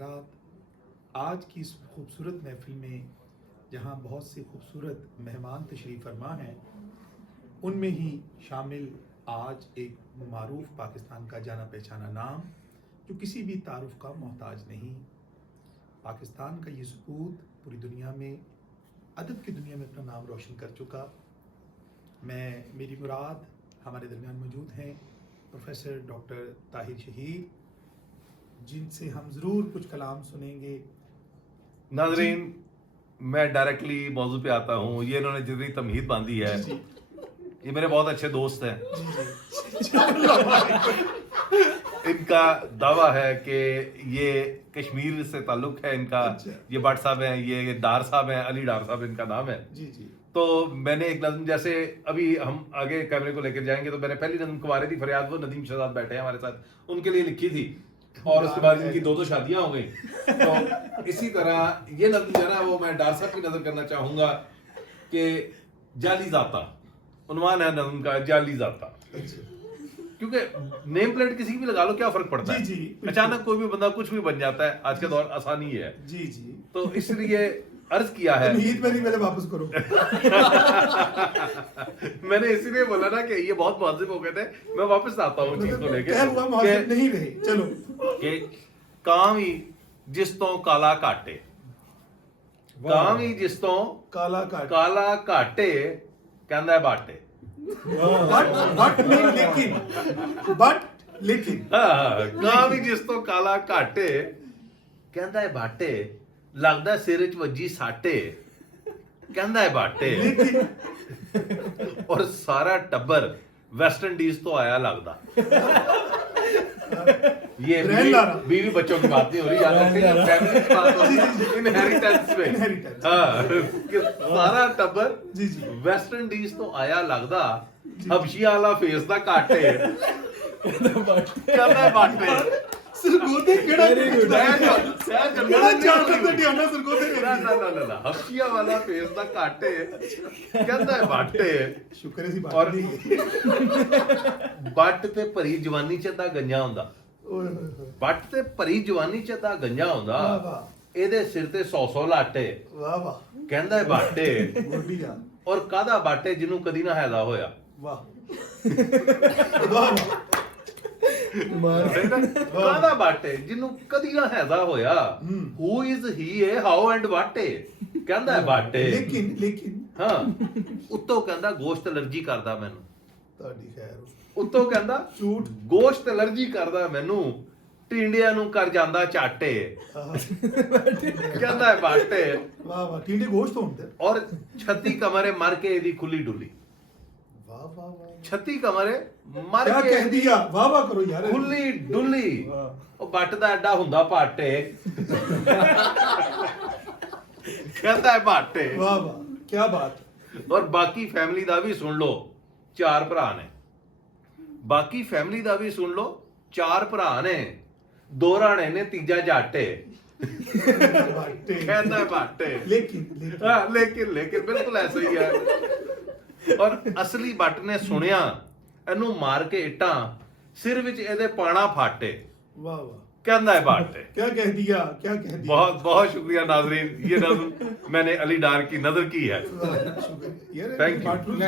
हजरात, आज की इस खूबसूरत महफिल में जहाँ बहुत से खूबसूरत मेहमान तशरीफ़ फरमा हैं, उनमें ही शामिल आज एक मारूफ पाकिस्तान का जाना पहचाना नाम जो किसी भी तारुफ का मोहताज नहीं। पाकिस्तान का ये सपूत पूरी दुनिया में, अदब की दुनिया में अपना नाम रोशन कर चुका। मेरी मुराद हमारे दरमियान मौजूद हैं प्रोफेसर डॉक्टर ताहिर शहीद, जिनसे हम ज़रूर कुछ कलाम सुनेंगे। नाज़रीन, मैं डायरेक्टली मौजू पे आता हूँ। ये इन्होंने जितनी तमहीद बांधी है, ये मेरे बहुत अच्छे दोस्त हैं। इनका दावा है कि ये कश्मीर से ताल्लुक है इनका। ये भट्ट साहब हैं, ये डार साहब हैं, अली डार साहब इनका नाम है। तो मैंने एक नज़म, जैसे अभी हम आगे कैमरे को लेकर जाएंगे, तो मैंने पहली नज़म कुंवारे दी फरियाद, वो नदीम शहजाद बैठे हैं हमारे साथ, उनके लिए लिखी थी और उसके बाद इनकी दो शादियां हो गई। तो इसी तरह ये नज़म जो है ना, वो मैं डार साहब की नजर करना चाहूंगा कि जाली जाता उन्वान है नज़म का, जाली जाता। क्योंकि नेम प्लेट किसी की भी लगा लो, क्या फर्क पड़ता है। अचानक कोई भी बंदा कुछ भी बन जाता है, आज के दौर आसानी है। तो इसलिए अर्ज किया है, पहले वापस करो। मैंने इसीलिए बोला ना कि ये बहुत मुहज़्ज़िब हो गए थे, मैं वापस आता हूँ चीज को लेके। नहीं रहे, चलो कि काम ही जिस तो काला काटे, काम ही जिस तो काला काटे कहंदा है बाटे। लेकिन काम ही जिस तो काला काटे कहंदा है बाटे, लगदा सिर च वजी साटे कहंदा है बाटे। और सारा टब्बर वेस्ट इंडीज तो आया लगदा। ये बीवी बच्चों की बात नहीं हो रही, यार फैमिली की बात हो रही है, इनहेरिटेंस में। हाँ, कि सारा टब्बर वेस्ट इंडीज तो आया लगदा, हबशी वाला फेस दा काटे कहंदा है बाटे। सरगोदे केड़ा हफ्तिया वाला फेस दा काटे कहंदा है बाटे। शुक्र है सी बात और नहीं। बट ते भरी जवानी च दा गंजा हुंदा, बट ते भरी जवानी च दा गंजा हुंदा, एदे सिर ते 100 लाटे कहंदा है बाटे। और कादा बाटे जिन्नू कदी ना हैदा होया। कादा बाटे जिन्नू कदी ना हैदा होया। Who is he A how and वाटे कहंदा है बाटे। लेकिन हाँ, उत्तों कहंदा गोश्त एलर्जी करदा मैनू। ਤੁਹਾਡੀ ਖੈਰ। उत्तों कहंदा ਝੂਠ गोश्त एलर्जी करदा मैनू, ਟਿੰਡਿਆਂ ਨੂੰ ਕਰ ਜਾਂਦਾ ਚਾਟੇ ਕਹਿੰਦਾ ਹੈ ਬਾਟੇ। ਵਾਹ ਵਾਹ, ਟਿੰਡੇ ਗੋਸ਼ਤ ਹੁੰਦੇ। और 36 कमरे मर के ਇਹਦੀ ਖੁੱਲੀ ਡੁੱਲੀ। वाह वाह वाह, 36 कमरे मर क्या के कह दिया। वाह वाह करो यार। ਖੁੱਲੀ ਡੁੱਲੀ। ਉਹ ਬੱਟ ਦਾ ਐਡਾ ਹੁੰਦਾ ਪਾਟੇ ਕਹਿੰਦਾ ਹੈ ਬਾਟੇ। वाह वाह, क्या बात। और बाकी फैमिली ਦਾ ਵੀ ਸੁਣ ਲਓ, 4 ਭਰਾ ਨੇ। ਬਾਕੀ ਫੈमिली ਦਾ ਵੀ ਸੁਣ ਲਓ, 4 ਭਰਾ ਨੇ, 2 ਰਾਣੇ ਨੇ, ਤੀਜਾ ਜਾਟੇ ਕਹਿੰਦਾ ਹੈ ਬਾਟੇ। लेकिन बिल्कुल ऐसा ही है। और असली बट ने सुनिया ਇਹਨੂੰ मार के इट्टां सिर विच ਇਹਦੇ पाना फाटे वाह वाह, कहंदा है बाटे। क्या कह दिया, क्या कह दिया। बहुत बहुत शुक्रिया नाजरीन, ये नज़्म मैंने अली डार की नजर की है। शुक्रिया। Thank you.